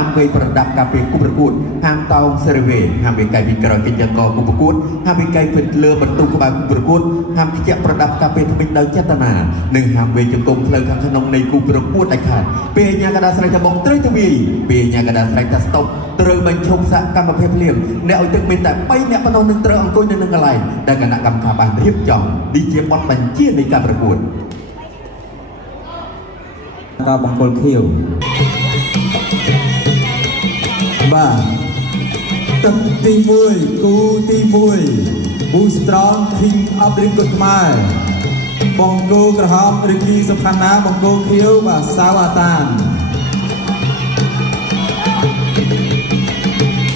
ហាមវ័យប្រដាប់ការពេលគូប្រកួតហាមតោងសេរីវេហាមវិក័យពីក្រោយកិច្ចការគូប្រកួតហាមវិក័យពិតលើបន្ទុកក្បាលគូប្រកួតហាមខ្ជាប់ប្រដាប់ការពេលថ្មីដោយចេតនានិងហាមវ័យជង្គង់ផ្លូវខាងក្នុងនៃគូប្រកួតដាច់ខាតពេលអាញាកដាស្រ័យថាបងត្រូវទៅវាយពេលអាញាកដាស្រ័យថាស្តុបត្រូវបញ្ឈប់សកម្មភាពភ្លាមអ្នកឲ្យទឹកមានតែ3អ្នកប៉ុណ្ណោះនឹងត្រូវអង្គុយនៅនឹងកន្លែងដែលគណៈកម្មការបានរៀបចំនេះជាបទបញ្ជានៃការប្រកួតក៏បង្គោលខៀវបាទទឹកទី1គូទី1 Boostrong King of Ring គុតខ្មែរបង្គោលក្រហមរិគីសុផាណាបង្គោលខៀវបាទសាវតាន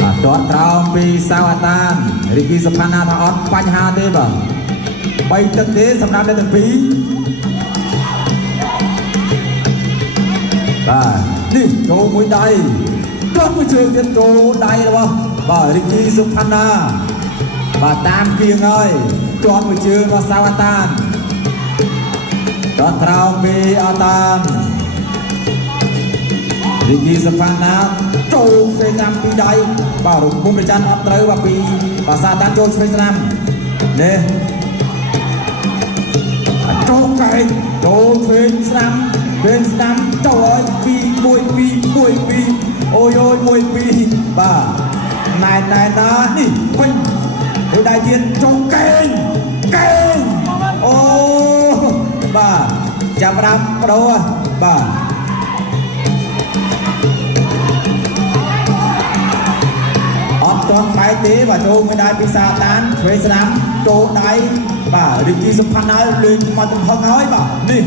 បាទទាត់ក្រោមពីសាវតានរិគីសុផាណាថាអត់បញ្ហាទេបាទ3ទឹកទេសម្រាប់អ្នកទាំងពីរបាទនេះចូលមួយដៃគាត់មួយជើងទៀតចូលដៃរបស់បាទរិគីសុផាណាបាទតាមគៀងហើយទាត់មួយជើងរបស់សាវតានទាត់ក្រោមពីអតានរិគីសុផាណាចូលស្វេតាមពីដៃបាទរំពុំប្រច័ណ្ឌអត់ត្រូវបាទពីបាទសាវតានចូលស្វេស្នាមនេះចូលកែចូលស្វេស្នាមពេលស្ដាំចូលឲ្យ2 1 2 1 2អូយអូយ1 2បាទណែណានេះវិញមួយដៃទៀតចូលកែងអូបាទចាប់ដាំបដូរបាទអត់ទាន់បែកទេបាទចូលមួយដៃពីសាតានឆ្វេងស្ដាំចូលដៃបាទរិគីសុផាណាលេងមកទំហឹងហើយបាទនេះ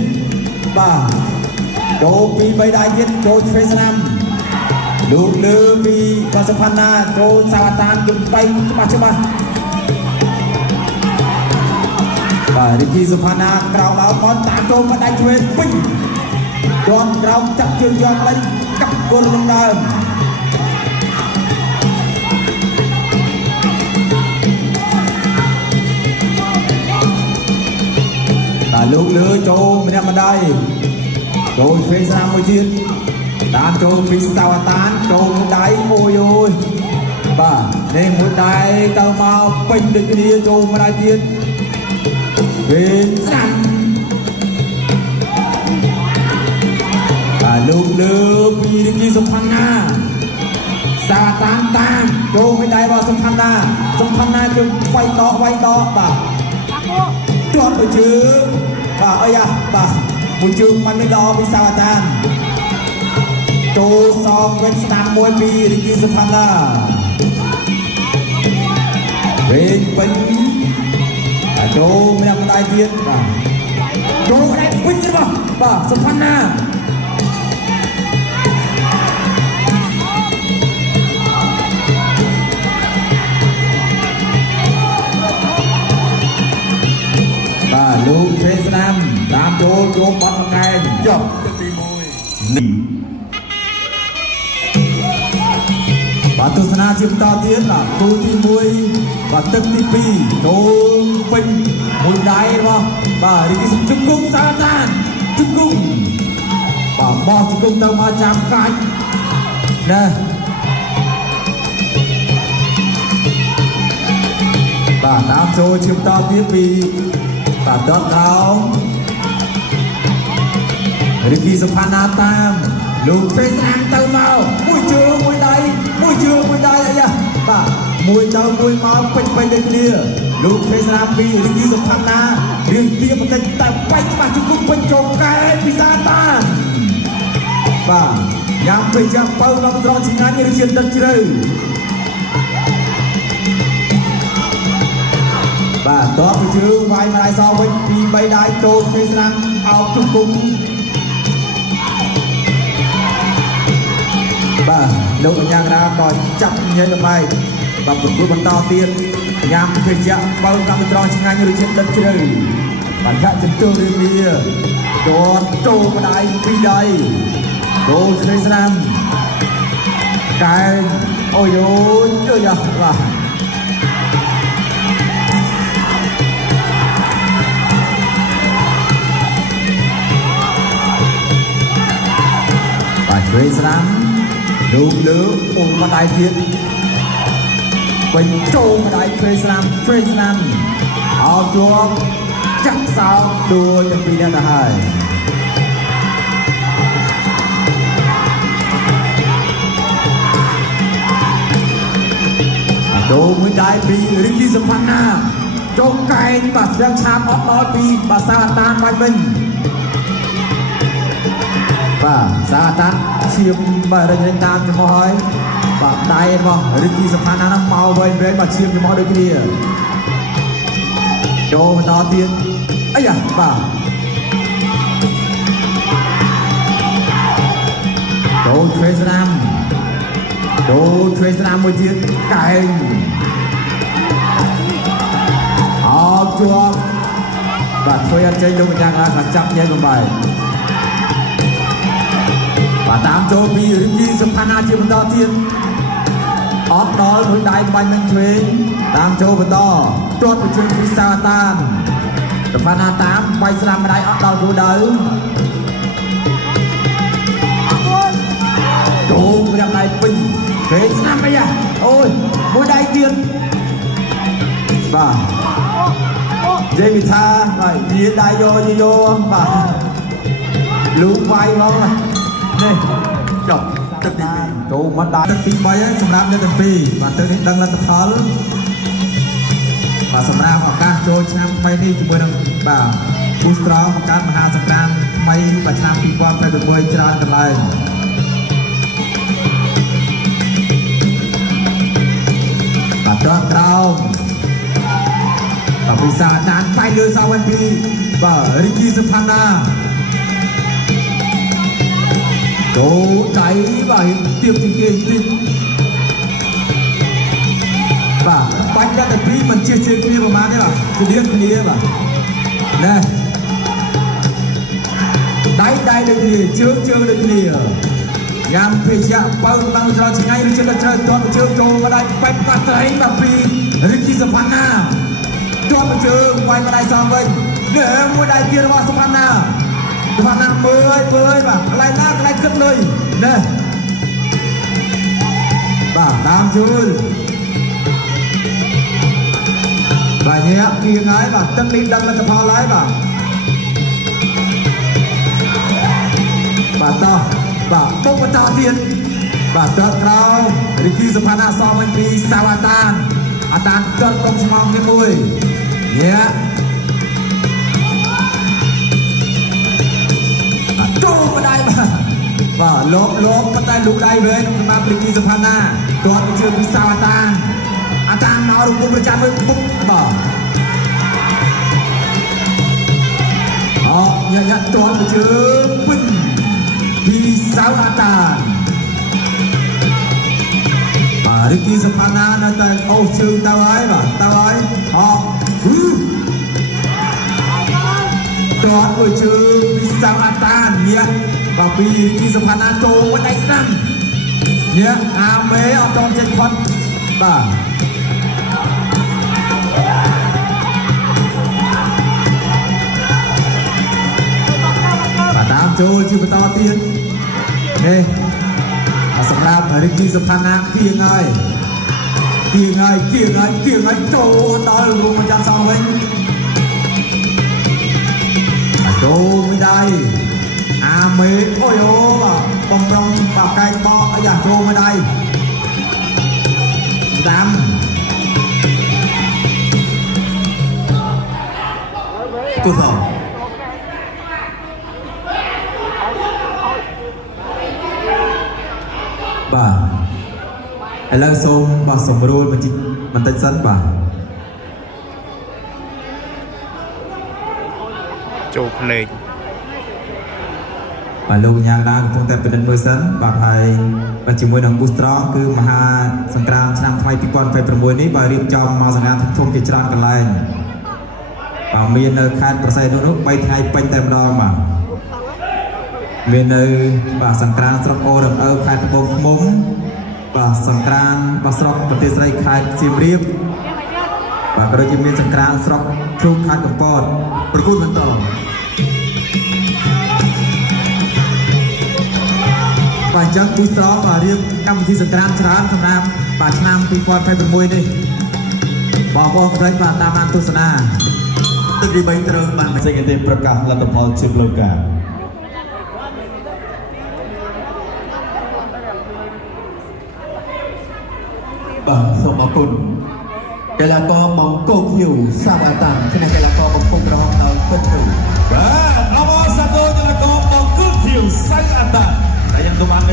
បាទចូលពី3ដៃទៀតចូលឆ្វេងស្ដាំលោកលើពីបាសុផាណាចូលសាវតានជុំ3ច្បាស់បាទរិគីសុផាណាក្រោមដល់គាត់តាមចូលមកដៃឆ្វេងពេញទាត់ក្រោមចាក់ជើងយកលេងកាប់គល់លំដើមបាទលោកលើចូលម្នាក់ម្ដាយចូលឆ្វេងស្ដាំមួយទៀតតាមចូលពីសាវតានចូលមួយដៃអូយអូយបាទនេះមួយដៃទៅមកពេញដូចគ្នាចូលមួយដៃទៀតវិញស្ដាំបាទលោកលើពីរិគីសុផាណាសាវតានតាមចូលមួយដៃរបស់សុផាណាគឺវាយដកបាទទាត់មួយជើងបាទអីបាទមួយជើងមិនល្អពីសាវតានចូលសងវិញស្ដាំមួយពីរិគីសុផាណាវិញពេញចូលម្នាក់ម្ដាយទៀតបាទចូលម្ដាយពេញទៅបាទសុផាណាបាទលោកឆ្វេងស្ដាំតាមចូលបាត់មកកែងចប់ទឹកទី1នេះបាទទស្សនាជាបន្តទៀតបាទគូទី1បាទទឹកទី2ចូលពេញមួយដៃរបស់បាទរិគីសុជង្គង់សាតានជង្គង់បាទបោះជង្គង់ទៅមកចាំកាច់ណាបាទតាមចូលជាបន្តទៀតពីបាទដកដោរិគីសុផាណាតាមលោកពេលស្ដាំទៅមកមួយជើងមួយដៃអីយ៉ាបាទមួយទៅមួយមកពេញដូចគ្នាលោកពេលស្ដាំពីរិគីសុផាណារៀងទៀបន្តិចតែបាច់ច្បាស់ជង្គង់ពេញចូលកែពិសាតាបាទយ៉ាងពេញយ៉ាងបើដល់ត្រង់ឆ្ងាញ់ឬជាដិតជ្រៅបាទតបទៅជើងវាយម្ដាយសងវិញពី3ដៃចូលពេលស្ដាំអោបជង្គង់បាទលោកអញ្ញាកដាក៏ចាប់ញ៉ៃល្បែងបាទប្រគល់បន្តទៀតយ៉ាងពេញយ៉ាងបើដល់ត្រង់ឆ្ងាញ់ឬជាដិតជ្រៅបាទចាក់ចន្ទុះរឿងនេះទាត់ចូលម្ដាយពីរដៃចូលពេលស្ដាំកែអូយអូយបាទឆ្វេងស្ដាំ លោកលើអូម្ដាយទៀតបញ្ចូលម្ដាយព្រៃស្នាមអោជាប់ចាក់សោដូចទាំងពីរនាក់ទៅហើយដូរមួយដៃពីរិគីសុផាណាចុងកែងបាទស្រាំឆាមអត់ដល់ពីបាទសាតានបាច់វិញបាទសាតានឈាមបាទរញតាមចំហហើយបាទដៃរបស់រិគីសុផាណាហ្នឹងមកវិញបាទឈាមចំហដូចគ្នាចូលបន្តទៀតអាយ៉ាបាទចូលឆ្វេងស្នាមមួយទៀតកែងអត់ជាប់បាទធ្វើអត់ចេញលោកយ៉ាងណាថាចាប់ញ៉ៃបំបាយបាទតាមចូលពីរិគីសុផាណាជាបន្តទៀតអត់ដល់មួយដៃបាញ់នឹងឆ្វេងតាមចូលបន្តទាត់ទៅជើងពីសាតានសុផាណាតាមបាញ់ស្រាមម្ដាយអត់ដល់គោលដៅចូលក្រាបដៃពេញពេញស្នាមអីអូយមួយដៃទៀតបាទនិយាយពីថាបាទនិយាយដៃយកបាទលូកវាយផងនេះចប់ទឹកទី2ចូលមកដល់ទឹកទី3ហើយសម្រាប់អ្នកទាំងពីរបាទទៅនេះដឹងលទ្ធផលបាទសម្រាប់ឱកាសចូលឆ្នាំថ្មីនេះជាមួយនឹងបាទគូស្រង់បង្កើតមហាសង្គ្រាមថ្មីបាទឆ្នាំ2026ច្រើនកន្លែងបាទដកក្រោមបាទពិសាតានបាយលើសាវិនពីបាទរិគីសុផាណាចូលដៃបាទទៀបជាងគេទៀតបាទបាច់ដល់ទី2មិនជិះជើងគ្នាប្រហែលទេបាទស្តៀងគ្នាបាទណែដៃដូចគ្នាជើងដូចគ្នាយ៉ាំភេជ្ជៈបើបានត្រង់ឆ្ងាយឬជិតត្រូវទាត់ជើងចូលមកដៃបាច់កាត់ត្រៃបាទពីរិគីសុផាណាទាត់ជើងវាយមកដៃសំវិញនេះមួយដៃទៀតរបស់សុផាណាមើលបាទកន្លែងណាកន្លែងគិតលុយនេះបាទតាមជួលបាទញាក់គៀងហើយបាទទឹកនេះដឹងលទ្ធផលហើយបាទតោះបាទពុកបន្តទៀតបាទដកក្រោមរិគីសុផាណាសវិញពីសាវតានអាតានដកកុំស្មងជាមួយញាក់ចូលម្ដាយបាទលោកប៉ុន្តែលោកដៃវែងសម្រាប់រិគីសុផាណាទាត់ទៅជើងពីសាវតានអាតានមករំពុំប្រចាំមើលពុកបាទញាក់ទាត់ទៅជើងវិញពីសាវតានបាទរិគីសុផាណានៅតែអូសជើងទៅហើយបាទទៅហើយអត់ទាត់ទៅជើងពីសាវតានញាក់បាទពីរិគីសុផាណាចូលវិញដៃស្នាមញាក់អាមេអត់តចេញផុតបាទតាមចូលជាបន្តទៀតនេះសម្រាប់រិគីសុផាណាគៀងហើយចូលដល់រួមប្រចាំសងវិញចូលមួយដៃអាមេអូយអូបាទបំរុងបាទកែងបកអាយ៉ាចូលមួយដៃតាមគូសោបាទឥឡូវសូមបាទសម្រួលបន្តិចសិនបាទចូលភ្លេងបាទលោកញ៉ាំឡើងកំពុងតែពិនិត្យមើលសិនបាទហើយបាទជាមួយនឹង Boostrong គឺមហាសង្គ្រាមឆ្នាំថ្មី2026នេះបាទរៀបចំមកសង្គ្រាមធំជាច្រើនកន្លែងបាទមាននៅខេត្តប្រស័យនោះ3ថ្ងៃពេញតែម្ដងបាទមាននៅបាទសង្គ្រាមស្រុកអូររំអើខេត្តត្បូងឃ្មុំបាទសង្គ្រាមបាទស្រុកប្រទេសស្រីខេត្តសៀមរាបបាទក៏ដូចជាមានសង្គ្រាមស្រុកជ្រូកខេត្តកំពតប្រគួតបន្តប បាទចឹងគូស្រោបាទរៀបកម្មវិធីសង្ក្រាន្តច្រើនសម្រាប់បាទឆ្នាំ2026នេះបងប្អូនប្រិយបាទតាមបានទស្សនា ទឹកទី3ត្រូវបាន សេចក្តីប្រកាសលទ្ធផលជាផ្លូវការ បាទសូមអរគុណកីឡាករបង្គោលខៀវសាវតាំងគណៈកីឡាករបង្គោលក្រហមដោយពិតទៅ បាទអបអរសាទរកីឡាករបង្គោលខៀវសៃអតាដែលយ៉ាងទៅបាន